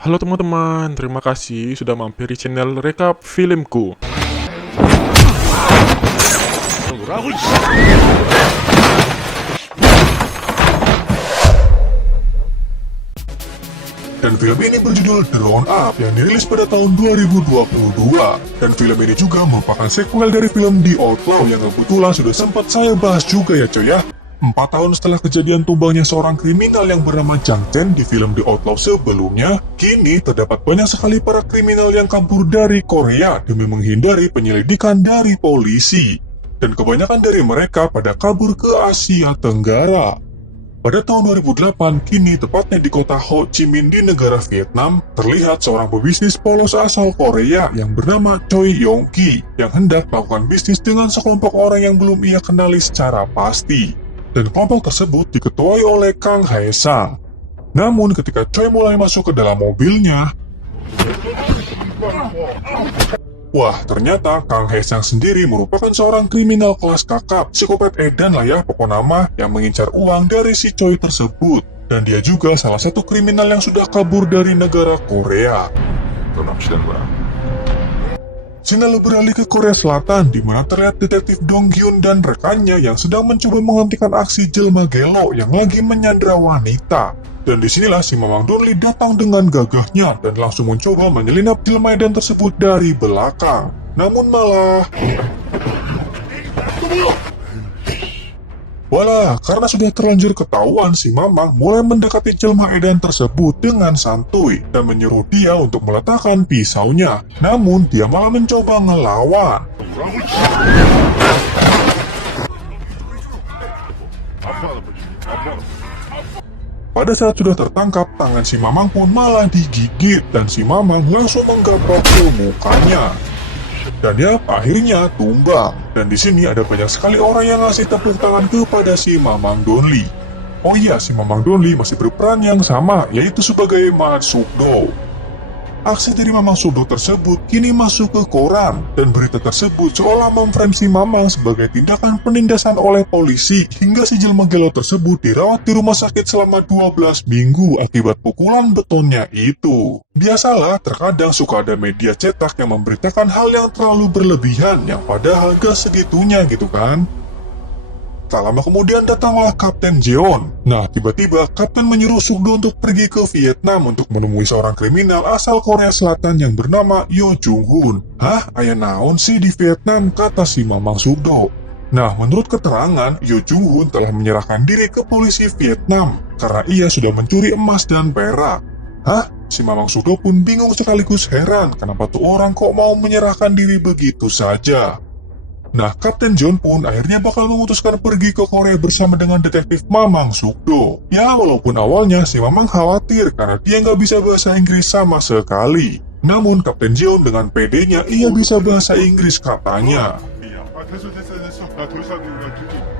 Halo teman-teman, terima kasih sudah mampir di channel Rekap Filmku. Dan film ini berjudul Drone Up yang dirilis pada tahun 2022. Dan film ini juga merupakan sequel dari film The Outlaw yang kebetulan sudah sempat saya bahas juga ya coy ya. 4 tahun setelah kejadian tumbangnya seorang kriminal yang bernama Jang Chen di film The Outlaw sebelumnya, kini terdapat banyak sekali para kriminal yang kabur dari Korea demi menghindari penyelidikan dari polisi. Dan kebanyakan dari mereka pada kabur ke Asia Tenggara. Pada tahun 2008, kini tepatnya di kota Ho Chi Minh di negara Vietnam, terlihat seorang pebisnis polos asal Korea yang bernama Choi Yong Ki yang hendak melakukan bisnis dengan sekelompok orang yang belum ia kenali secara pasti. Dan kelompok tersebut diketuai oleh Kang Hae Sang. Namun ketika Choi mulai masuk ke dalam mobilnya, wah, ternyata Kang Hae Sang sendiri merupakan seorang kriminal kelas kakap, psikopat edan lah ya pokok nama, yang mengincar uang dari si Choi tersebut. Dan dia juga salah satu kriminal yang sudah kabur dari negara Korea. Scene lalu beralih ke Korea Selatan, di mana terlihat detektif Dong Gyun dan rekannya yang sedang mencoba menghentikan aksi jelma gelo yang lagi menyandra wanita. Dan disinilah si Mamang Donli datang dengan gagahnya dan langsung mencoba menyelinap jelma edan tersebut dari belakang. Namun malah... Walah, karena sudah terlanjur ketahuan, si Mamang mulai mendekati jelma edan tersebut dengan santuy dan menyuruh dia untuk meletakkan pisaunya. Namun dia malah mencoba ngelawan. Pada saat sudah tertangkap, tangan si Mamang pun malah digigit dan si Mamang langsung menggapok ke mukanya. Dan ya, akhirnya tumbang. Dan di sini ada banyak sekali orang yang ngasih tepuk tangan kepada si Mamang Donli. Oh iya, si Mamang Donli masih berperan yang sama, yaitu sebagai Ma Suk-do. Aksi dari Mamang Suk-do tersebut kini masuk ke koran, dan berita tersebut seolah memframe si Mamang sebagai tindakan penindasan oleh polisi, hingga si jelma gelo tersebut dirawat di rumah sakit selama 12 minggu akibat pukulan betonnya itu. Biasalah, terkadang suka ada media cetak yang memberitakan hal yang terlalu berlebihan, yang padahal gak segitunya gitu kan. Tak lama kemudian datanglah Kapten Jeon. Nah, tiba-tiba Kapten menyuruh Suk-do untuk pergi ke Vietnam untuk menemui seorang kriminal asal Korea Selatan yang bernama Yo Jung-hoon. Hah? Aya naon sih di Vietnam, kata si Mamang Suk-do. Nah, menurut keterangan, Yo Jung-hoon telah menyerahkan diri ke polisi Vietnam karena ia sudah mencuri emas dan perak. Hah? Si Mamang Suk-do pun bingung sekaligus heran kenapa tuh orang kok mau menyerahkan diri begitu saja. Nah, Kapten John pun akhirnya bakal memutuskan pergi ke Korea bersama dengan detektif Mamang Suk-do. Ya, walaupun awalnya si Mamang khawatir karena dia nggak bisa bahasa Inggris sama sekali. Namun, Kapten John dengan pedenya ia bisa bahasa Inggris katanya.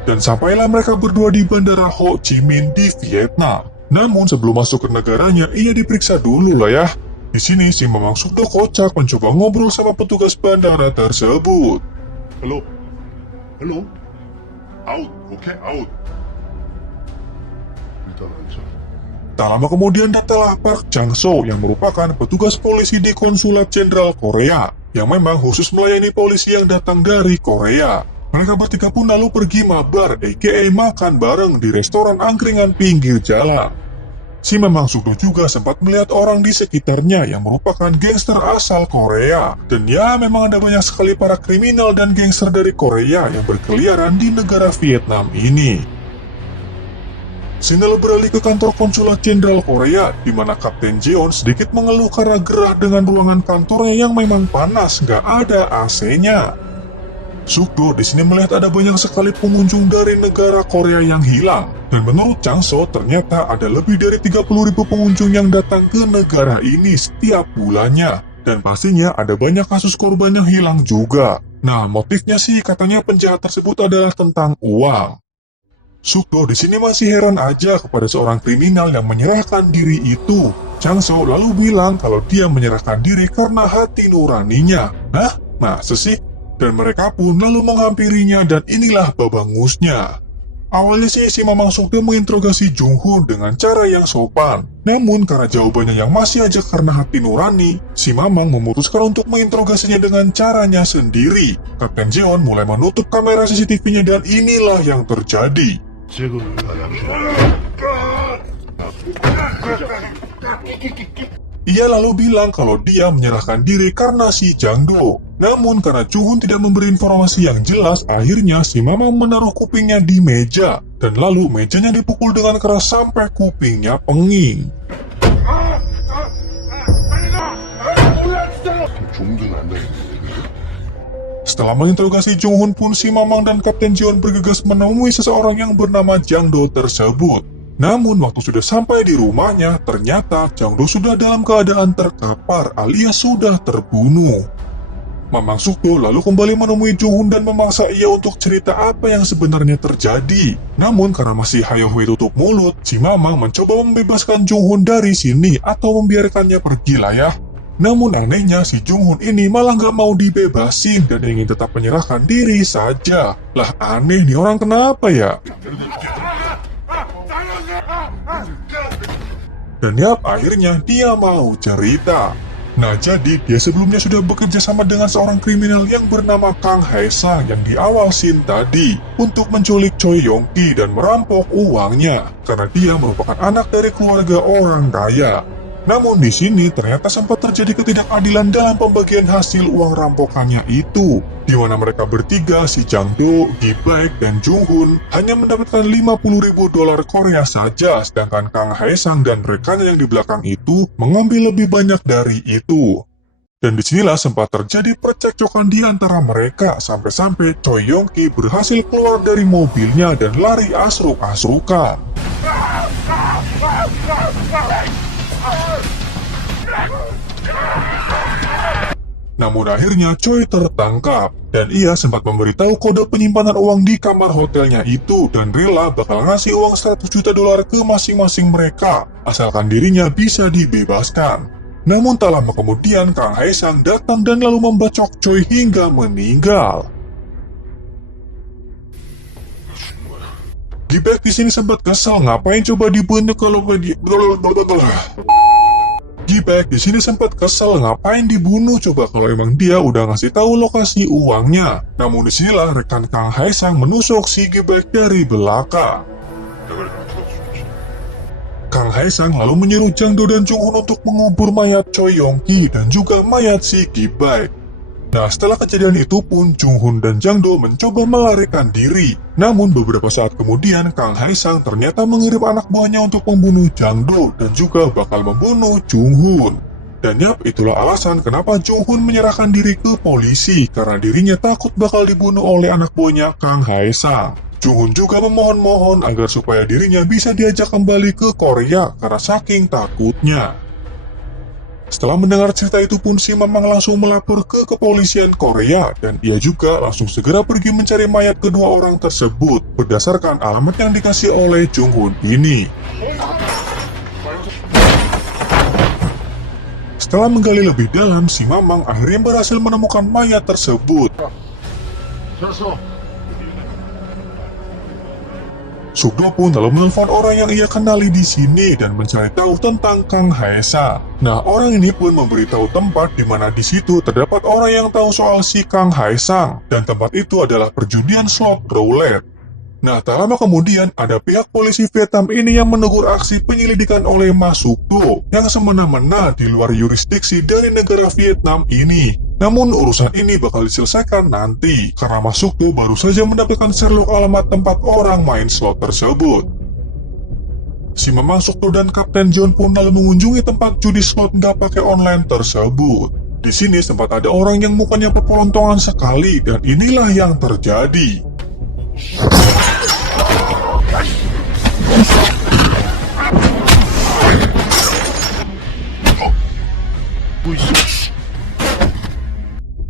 Dan sampailah mereka berdua di bandara Ho Chi Minh di Vietnam. Namun, sebelum masuk ke negaranya, ia diperiksa dulu lah ya. Di sini si Mamang Suk-do kocak mencoba ngobrol sama petugas bandara tersebut. Hello? Hello? Out, okay, out. 일단 앉아. Tak lama kemudian datanglah Park Chang-so yang merupakan petugas polisi di Konsulat Jenderal Korea yang memang khusus melayani polisi yang datang dari Korea. Mereka bertiga pun lalu pergi mabar aka makan bareng di restoran angkringan pinggir jalan. Si Mamang Suk-do juga sempat melihat orang di sekitarnya yang merupakan gangster asal Korea. Dan ya, memang ada banyak sekali para kriminal dan gangster dari Korea yang berkeliaran di negara Vietnam ini. Scene lalu beralih ke kantor konsulat jenderal Korea, di mana Kapten Jeon sedikit mengeluh karena gerah dengan ruangan kantornya yang memang panas, gak ada AC-nya. Suk-do di sini melihat ada banyak sekali pengunjung dari negara Korea yang hilang. Dan menurut Chang-so, ternyata ada lebih dari 30.000 pengunjung yang datang ke negara ini setiap bulannya. Dan pastinya ada banyak kasus korban yang hilang juga. Nah, motifnya sih katanya penjahat tersebut adalah tentang uang. Suk-do di sini masih heran aja kepada seorang kriminal yang menyerahkan diri itu. Chang-so lalu bilang kalau dia menyerahkan diri karena hati nuraninya. Nah, masa sih? Dan mereka pun lalu menghampirinya dan inilah babangusnya. Awalnya sih si Mamang Sukdo menginterogasi Jung-hoon dengan cara yang sopan. Namun karena jawabannya yang masih aja karena hati nurani, si Mamang memutuskan untuk menginterogasinya dengan caranya sendiri. Kapten Jeon mulai menutup kamera CCTV-nya dan inilah yang terjadi. Ia lalu bilang kalau dia menyerahkan diri karena si Jang-do. Namun karena Jung-hoon tidak memberi informasi yang jelas, akhirnya si Mamang menaruh kupingnya di meja. Dan lalu mejanya dipukul dengan keras sampai kupingnya penging. Setelah menginterogasi Jung-hoon pun, si Mamang dan Kapten Jeon bergegas menemui seseorang yang bernama Jang-do tersebut. Namun waktu sudah sampai di rumahnya, ternyata Jang-do sudah dalam keadaan terkapar alias sudah terbunuh. Mamang Sukdo lalu kembali menemui Jung-hoon dan memaksa ia untuk cerita apa yang sebenarnya terjadi. Namun karena masih hayo-hui tutup mulut, si Mamang mencoba membebaskan Jung-hoon dari sini atau membiarkannya pergi lah ya. Namun anehnya si Jung-hoon ini malah gak mau dibebasin dan ingin tetap menyerahkan diri saja. Lah aneh nih orang kenapa ya? Dan yap, akhirnya dia mau cerita. Nah jadi dia sebelumnya sudah bekerja sama dengan seorang kriminal yang bernama Kang Hae-sang yang di awal scene tadi untuk menculik Choi Yong-ki dan merampok uangnya karena dia merupakan anak dari keluarga orang kaya. Namun di sini ternyata sempat terjadi ketidakadilan dalam pembagian hasil uang rampokannya itu, di mana mereka bertiga, si Jang-do, Gi-baek, dan Jung-hoon hanya mendapatkan 50.000 dolar Korea saja, sedangkan Kang Hae-sang dan rekannya yang di belakang itu mengambil lebih banyak dari itu. Dan disinilah sempat terjadi percekcokan di antara mereka, sampai-sampai Choi Yong-ki berhasil keluar dari mobilnya dan lari asruk-asrukan. Namun akhirnya Choi tertangkap dan ia sempat memberitahu kode penyimpanan uang di kamar hotelnya itu dan rela bakal ngasih uang 100 juta dolar ke masing-masing mereka asalkan dirinya bisa dibebaskan. Namun tak lama kemudian Kang Hae-sang datang dan lalu membacok Choi hingga meninggal. Gi-baek di sini sempat kesal, ngapain coba dibunuh kalau Gi-baek di sini sempat kesel, ngapain dibunuh coba kalau emang dia udah ngasih tahu lokasi uangnya. Namun disinilah rekan Kang Hae-sang menusuk si Gi-baek dari belakang. Kang Hae-sang lalu menyuruh Jang-do dan Jung-hoon untuk mengubur mayat Choi Yong-ki dan juga mayat si Gi-baek. Nah setelah kejadian itu pun Jung-hoon dan Jang-do mencoba melarikan diri. Namun beberapa saat kemudian Kang Hae-sang ternyata mengirim anak buahnya untuk membunuh Jang-do dan juga bakal membunuh Jung-hoon. Dan yap, itulah alasan kenapa Jung-hoon menyerahkan diri ke polisi karena dirinya takut bakal dibunuh oleh anak buahnya Kang Hae-sang. Jung-hoon juga memohon-mohon agar supaya dirinya bisa diajak kembali ke Korea karena saking takutnya. Setelah mendengar cerita itu pun si Mamang langsung melapor ke kepolisian Korea dan ia juga langsung segera pergi mencari mayat kedua orang tersebut berdasarkan alamat yang dikasih oleh Jung-hoon ini. Setelah menggali lebih dalam, si Mamang akhirnya berhasil menemukan mayat tersebut. Sukdo pun lalu menelpon orang yang ia kenali di sini dan mencari tahu tentang Kang Hae-sang. Nah, orang ini pun memberitahu tempat di mana di situ terdapat orang yang tahu soal si Kang Hae-sang dan tempat itu adalah perjudian slot roulette. Nah, tak lama kemudian ada pihak polisi Vietnam ini yang menegur aksi penyelidikan oleh Mas Sukdo yang semena-mena di luar yurisdiksi dari negara Vietnam ini. Namun urusan ini bakal diselesaikan nanti karena Mas Sukdo baru saja mendapatkan Sherlock alamat tempat orang main slot tersebut. Si Mamang Sukdo dan Kapten Jeon pun lalu mengunjungi tempat judi slot nggak pakai online tersebut. Di sini sempat ada orang yang mukanya berkelontongan sekali dan inilah yang terjadi.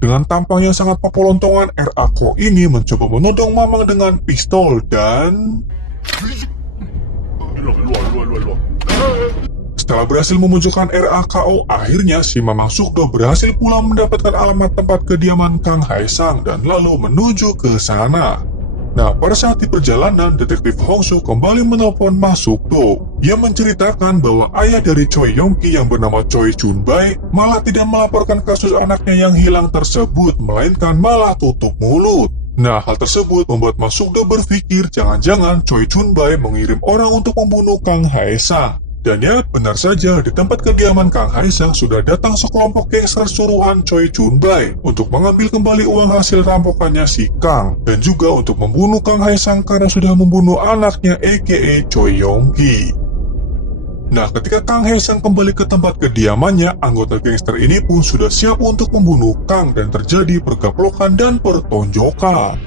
Dengan tampang yang sangat pepolontongan, RA-ko ini mencoba menodong Mamang dengan pistol dan... Setelah berhasil memunculkan RA-KO, akhirnya si Mamang Sukdo berhasil pula mendapatkan alamat tempat kediaman Kang Hae-sang dan lalu menuju ke sana. Nah, pada saat di perjalanan, detektif Hongsu kembali menelpon Ma Suk-do. Ia menceritakan bahwa ayah dari Choi Yong-ki yang bernama Choi Chun-bai malah tidak melaporkan kasus anaknya yang hilang tersebut, melainkan malah tutup mulut. Nah, hal tersebut membuat Ma Suk-do berpikir jangan-jangan Choi Chun-bai mengirim orang untuk membunuh Kang Hae-sang. Dan ya, benar saja, di tempat kediaman Kang Hae-sang sudah datang sekelompok gangster suruhan Choi Chun-bai untuk mengambil kembali uang hasil rampokannya si Kang, dan juga untuk membunuh Kang Hae-sang karena sudah membunuh anaknya aka Choi Yong-ki. Nah, ketika Kang Hae-sang kembali ke tempat kediamannya, anggota gangster ini pun sudah siap untuk membunuh Kang dan terjadi pergaplokan dan pertonjokan.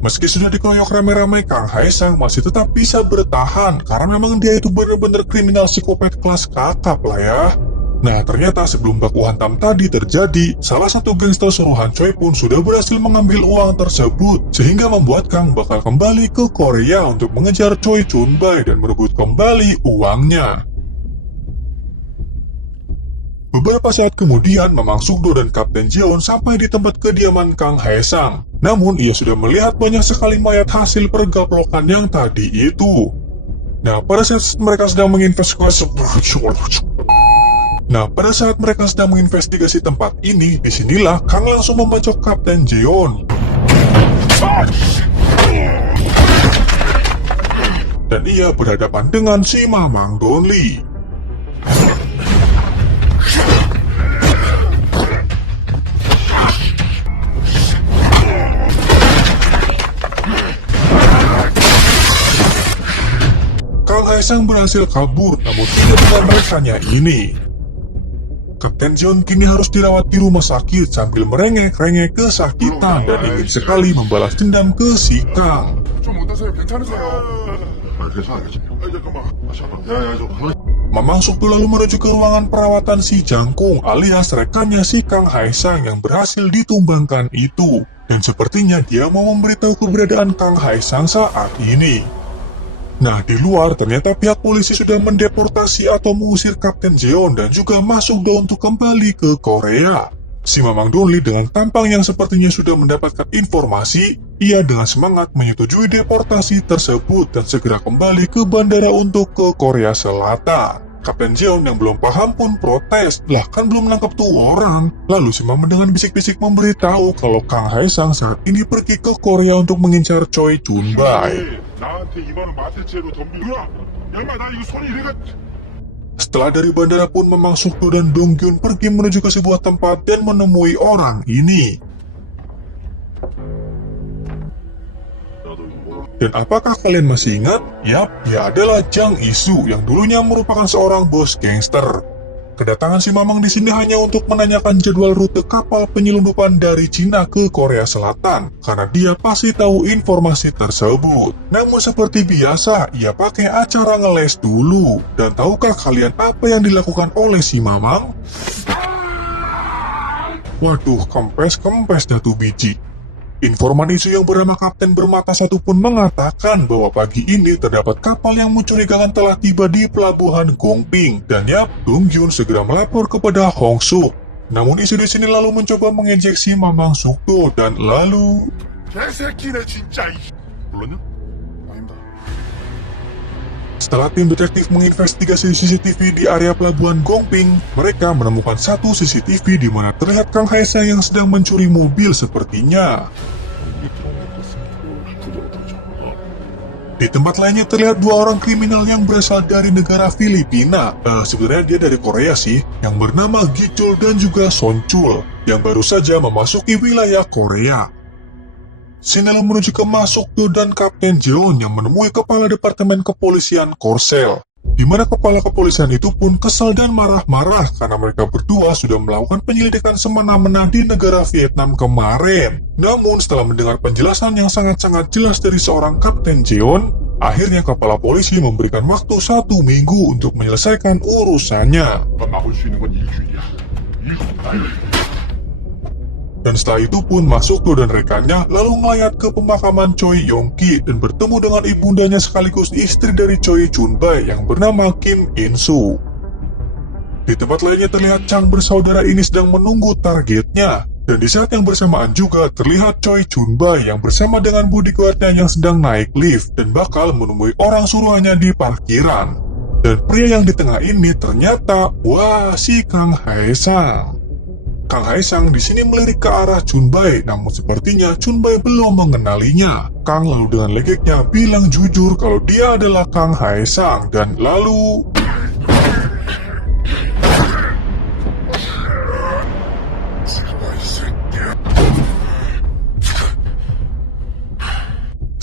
Meski sudah dikeroyok rame-rame, Kang Hae-sang masih tetap bisa bertahan karena memang dia itu benar-benar kriminal psikopat kelas kakap lah ya. Nah, ternyata sebelum baku hantam tadi terjadi, salah satu gangster suruhan Choi pun sudah berhasil mengambil uang tersebut, sehingga membuat Kang bakal kembali ke Korea untuk mengejar Choi Chun-bai dan merebut kembali uangnya. Beberapa saat kemudian, Mamang Suk-do dan Kapten Jeon sampai di tempat kediaman Kang Hae-sang. Namun, ia sudah melihat banyak sekali mayat hasil pergaplokan yang tadi itu. Nah, pada saat mereka sedang menginvestigasi tempat ini, disinilah Kang langsung membacok Kapten Jeon. Dan ia berhadapan dengan si Mamang Donli. Kang Hae-sang berhasil kabur, namun tidak dengan merekanya ini. Kapten Jeon kini harus dirawat di rumah sakit sambil merengek-rengek kesakitan dan ingin sekali membalas dendam ke si Kang. 좀 어떠세요? 괜찮으세요? 괜찮아. 잠깐만. 야야 저 가만히. Mamang Suk-do lalu menuju ke ruangan perawatan si Jangkung alias rekannya si Kang Hae-sang yang berhasil ditumbangkan itu. Dan sepertinya dia mau memberitahu keberadaan Kang Hae-sang saat ini. Nah, di luar ternyata pihak polisi sudah mendeportasi atau mengusir Kapten Jeon dan juga Ma Suk-do untuk kembali ke Korea. Si Mamang Donli dengan tampang yang sepertinya sudah mendapatkan informasi, ia dengan semangat menyetujui deportasi tersebut dan segera kembali ke bandara untuk ke Korea Selatan. Kapten Jeon yang belum paham pun protes, lah kan belum menangkap tuh orang. Lalu si Mamang dengan bisik-bisik memberitahu kalau Kang Hae-sang saat ini pergi ke Korea untuk mengincar Choi Chun-bai. 나한테 이번은 마테체로 덤비구나. 야 인마 나 이거 손이 이래가. Setelah dari bandara pun Mamang Suk-do dan Dong Gyun pergi menuju ke sebuah tempat dan menemui orang ini. Dan apakah kalian masih ingat? Yap, dia adalah Jang Isu yang dulunya merupakan seorang bos gangster. Kedatangan si Mamang di sini hanya untuk menanyakan jadwal rute kapal penyelundupan dari Cina ke Korea Selatan, karena dia pasti tahu informasi tersebut. Namun seperti biasa, ia pakai acara ngeles dulu. Dan tahukah kalian apa yang dilakukan oleh si Mamang? Waduh, kempes-kempes datu biji. Informan isu yang bernama Kapten Bermata Satu pun mengatakan bahwa pagi ini terdapat kapal yang mencurigakan telah tiba di pelabuhan Gongping. Dan yap, Dong Gyun segera melapor kepada Hong Suk. Namun isu di sini lalu mencoba mengejek si Mamang Suk-do dan lalu... 개새끼네 진짜. 불렀냐? 아닙니다. Setelah tim detektif menginvestigasi CCTV di area pelabuhan Gongping, mereka menemukan satu CCTV di mana terlihat Kang Hae-sang yang sedang mencuri mobil sepertinya. Di tempat lainnya terlihat dua orang kriminal yang berasal dari negara Filipina. Sebenarnya dia dari Korea sih, yang bernama Gichul dan juga Sonchul, yang baru saja memasuki wilayah Korea. Sinel menuju ke Ma Suk-do dan Kapten Jeon yang menemui kepala Departemen Kepolisian Korsel, di mana kepala kepolisian itu pun kesal dan marah-marah karena mereka berdua sudah melakukan penyelidikan semena-mena di negara Vietnam kemarin. Namun setelah mendengar penjelasan yang sangat-sangat jelas dari seorang Kapten Jeon, akhirnya kepala polisi memberikan waktu 1 minggu untuk menyelesaikan urusannya. 막을 수 있는 건 일주일이야. 일주일. Dan setelah itu pun Masukdo dan rekannya lalu melayat ke pemakaman Choi Yongki dan bertemu dengan ibundanya sekaligus istri dari Choi Chunbai yang bernama Kim In-soo. Di tempat lainnya terlihat Chang bersaudara ini sedang menunggu targetnya. Dan di saat yang bersamaan juga terlihat Choi Chunbai yang bersama dengan bodyguardnya yang sedang naik lift dan bakal menemui orang suruhannya di parkiran. Dan pria yang di tengah ini ternyata, wah, si Kang Haesang. Kang Haesang di sini melirik ke arah Chunbai, namun sepertinya Chunbai belum mengenalinya. Kang lalu dengan legeknya bilang jujur kalau dia adalah Kang Haesang dan lalu...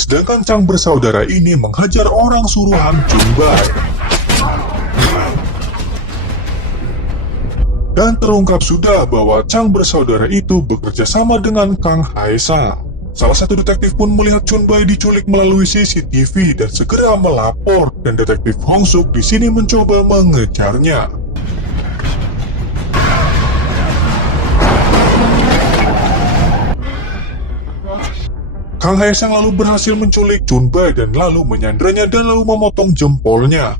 Sedangkan Chang bersaudara ini menghajar orang suruhan Chunbai. Dan terungkap sudah bahwa Chang bersaudara itu bekerja sama dengan Kang Haesang. Salah satu detektif pun melihat Chunbai diculik melalui CCTV dan segera melapor, dan detektif Hong Suk di sini mencoba mengejarnya. Kang Haesang lalu berhasil menculik Chunbai dan lalu menyandranya dan lalu memotong jempolnya.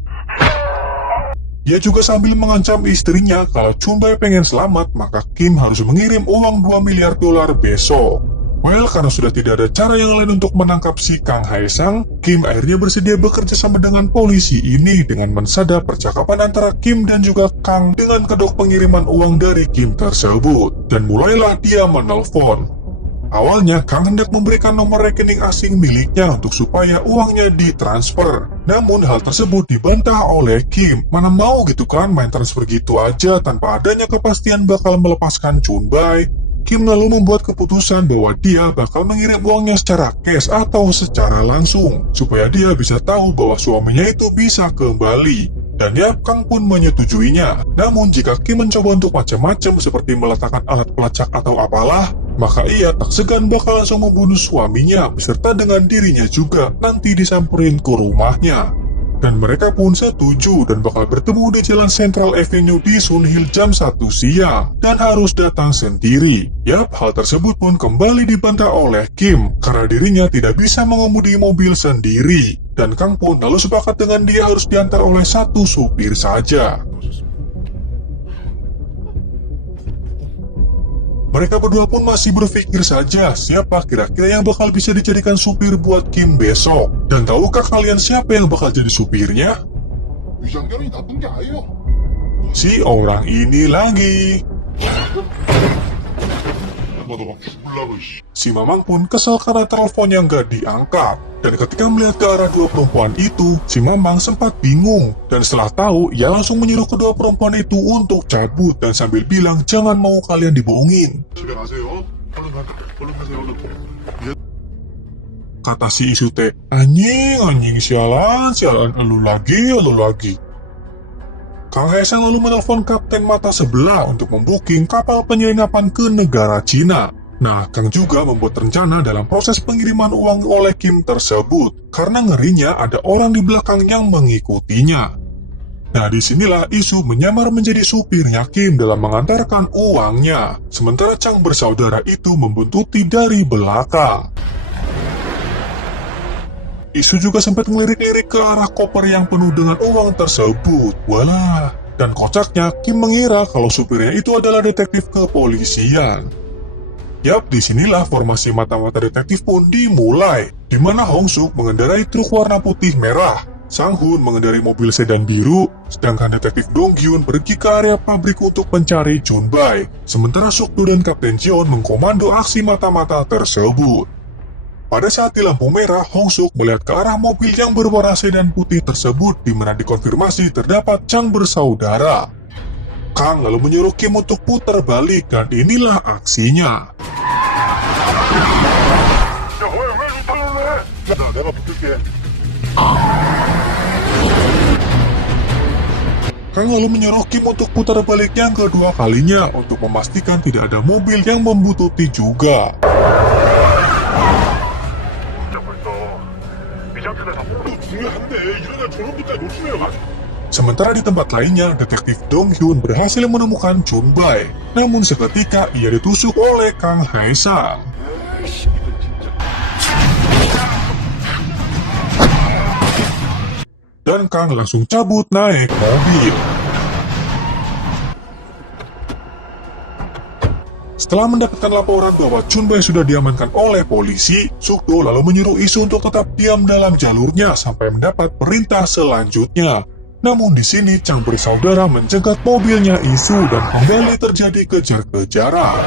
Dia juga sambil mengancam istrinya kalau Chunbai pengen selamat, maka Kim harus mengirim uang $2 miliar besok. Well, karena sudah tidak ada cara yang lain untuk menangkap si Kang Haesang, Kim akhirnya bersedia bekerja sama dengan polisi ini dengan mensadap percakapan antara Kim dan juga Kang dengan kedok pengiriman uang dari Kim tersebut. Dan mulailah dia menelpon. Awalnya, Kang hendak memberikan nomor rekening asing miliknya untuk supaya uangnya ditransfer. Namun hal tersebut dibantah oleh Kim. Mana mau gitu kan main transfer gitu aja tanpa adanya kepastian bakal melepaskan Chunbai. Kim lalu membuat keputusan bahwa dia bakal mengirim uangnya secara cash atau secara langsung, supaya dia bisa tahu bahwa suaminya itu bisa kembali. Dan ya, Kang pun menyetujuinya. Namun jika Kim mencoba untuk macam-macam seperti meletakkan alat pelacak atau apalah, maka ia tak segan bakal langsung membunuh suaminya beserta dengan dirinya juga nanti disamperin ke rumahnya. Dan mereka pun setuju dan bakal bertemu di Jalan Central Avenue di Sunhil jam 1 siang dan harus datang sendiri. Yap, hal tersebut pun kembali dibantah oleh Kim karena dirinya tidak bisa mengemudi mobil sendiri. Dan Kang pun lalu sepakat dengan dia harus diantar oleh satu supir saja. Mereka berdua pun masih berpikir saja siapa kira-kira yang bakal bisa dijadikan supir buat Kim besok. Dan tahukah kalian siapa yang bakal jadi supirnya? 위장결이 나쁜 게 아니에요. Si orang ini lagi. 나도 막 죽을라고 씨. Si Mamang pun kesal karena teleponnya nggak diangkat. Dan ketika melihat ke arah dua perempuan itu, si Mamang sempat bingung. Dan setelah tahu, ia langsung menyuruh kedua perempuan itu untuk cabut dan sambil bilang jangan mau kalian dibohongin. 집에 가세요. 얼른 가세요. Kata si Isu teh, anjing, sialan, elu lagi. Kang Haesang lalu menelpon Kapten Mata Sebelah untuk membooking kapal penginapan ke negara Cina. Nah, Kang juga membuat rencana dalam proses pengiriman uang oleh Kim tersebut, karena ngerinya ada orang di belakang yang mengikutinya. Nah, disinilah Isu menyamar menjadi supirnya Kim dalam mengantarkan uangnya, sementara Chang bersaudara itu membuntuti dari belakang. Isu juga sempat ngelirik-lirik ke arah koper yang penuh dengan uang tersebut. Walah, dan kocaknya Kim mengira kalau supirnya itu adalah detektif kepolisian. Yap, disinilah formasi mata-mata detektif pun dimulai, di mana Hong Suk mengendarai truk warna putih merah, Sang Hun mengendarai mobil sedan biru, sedangkan detektif Dong Gyun pergi ke area pabrik untuk mencari Chunbai, sementara Sukdo dan Kapten Jeon mengkomando aksi mata-mata tersebut. Pada saat di lampu merah, Hong Suk melihat ke arah mobil yang berwarna sedan putih tersebut, di mana dikonfirmasi terdapat Chang bersaudara. Kang lalu menyuruh Kim untuk putar balik dan inilah aksinya. 내가 붙을게. Kang lalu menyuruh Kim untuk putar balik yang kedua kalinya untuk memastikan tidak ada mobil yang membuntuti juga. 중요한데 이러다 저놈부터 놓치네요. Sementara di tempat lainnya, detektif Dong Hyun berhasil menemukan Chun Bai. Namun seketika ia ditusuk oleh Kang Hae-sang. Dan Kang langsung cabut naik mobil. Setelah mendapatkan laporan bahwa Chun Bai sudah diamankan oleh polisi, Suk-do lalu menyuruh Isu untuk tetap diam dalam jalurnya sampai mendapat perintah selanjutnya. Namun di sini Chang bersaudara mencegat mobilnya Isu dan kembali terjadi kejar-kejaran.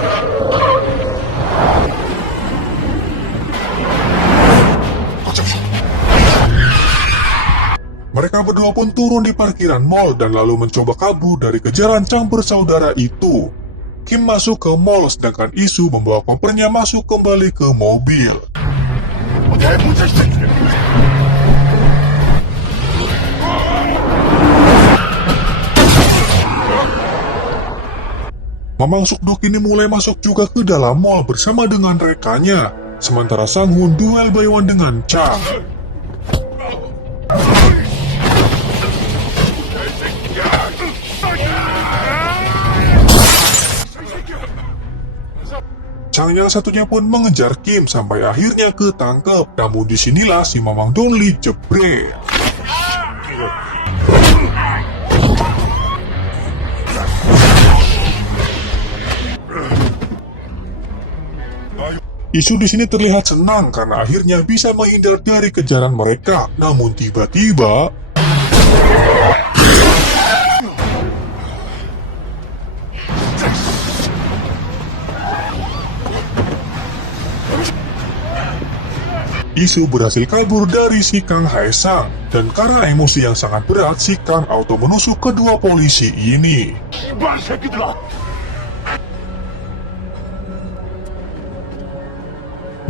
Mereka berdua pun turun di parkiran mall dan lalu mencoba kabur dari kejaran Chang bersaudara itu. Kim masuk ke mall sedangkan Isu membawa kopernya masuk kembali ke mobil. Mamang Suk-do kini mulai masuk juga ke dalam mall bersama dengan rekannya. Sementara Sang-hun duel by one dengan Chang. Chang yang satunya pun mengejar Kim sampai akhirnya ketangkep. Namun disinilah si Mamang Donli jebret. Isu di sini terlihat senang karena akhirnya bisa menghindar dari kejaran mereka. Namun tiba-tiba Isu berhasil kabur dari si Kang Hae-sang, dan karena emosi yang sangat berat, si Kang auto menusuk kedua polisi ini.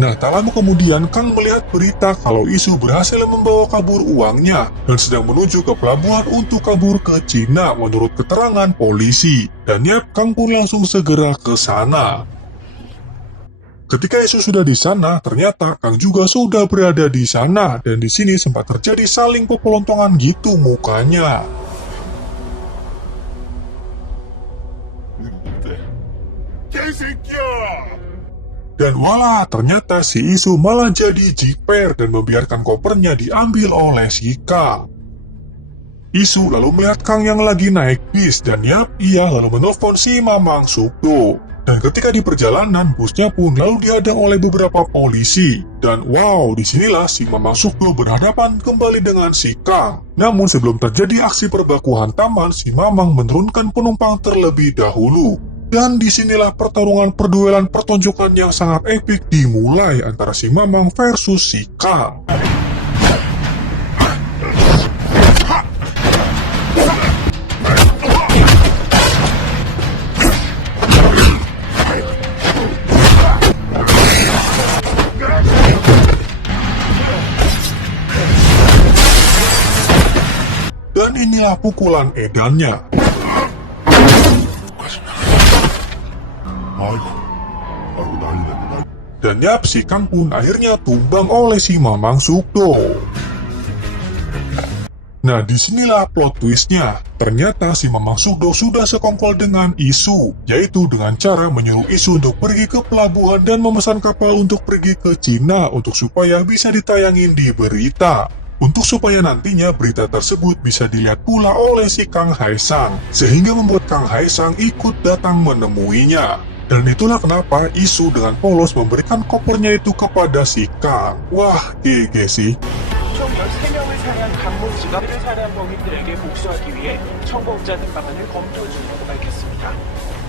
Nah, tak lama kemudian Kang melihat berita kalau Isu berhasil membawa kabur uangnya dan sedang menuju ke pelabuhan untuk kabur ke Cina menurut keterangan polisi. Dan yap, Kang pun langsung segera ke sana. Ketika Isu sudah di sana, ternyata Kang juga sudah berada di sana dan di sini sempat terjadi saling pepelontongan gitu mukanya. Dan wala, ternyata si Isu malah jadi jiper dan membiarkan kopernya diambil oleh si Kang. Isu lalu melihat Kang yang lagi naik bis dan yap, ia lalu menelpon si Mamang Suk-do. Dan ketika di perjalanan, busnya pun lalu dihadang oleh beberapa polisi. Dan wow, disinilah si Mamang Suk-do berhadapan kembali dengan si Kang. Namun sebelum terjadi aksi perbakuhan taman, si Mamang menurunkan penumpang terlebih dahulu. Dan disinilah pertarungan perduelan pertunjukan yang sangat epik dimulai antara si Mamang versus si Kang. Dan inilah pukulan edannya. Dan yap, si Kang pun akhirnya tumbang oleh si Mamang Suk-do. Nah, disinilah plot twistnya. Ternyata si Mamang Suk-do sudah sekongkol dengan Isu, yaitu dengan cara menyuruh Isu untuk pergi ke pelabuhan dan memesan kapal untuk pergi ke Cina untuk supaya bisa ditayangin di berita. Untuk supaya nantinya berita tersebut bisa dilihat pula oleh si Kang Hae-sang, sehingga membuat Kang Hae-sang ikut datang menemuinya. Dan itulah kenapa Isu dengan polos memberikan kopernya itu kepada si Kang. Wah, GG sih. 총 13명을 살해한 강모 지갑을 살해한 범인들에게 복수하기 위해 청구업자 등반을 검토 중이라고 밝혔습니다.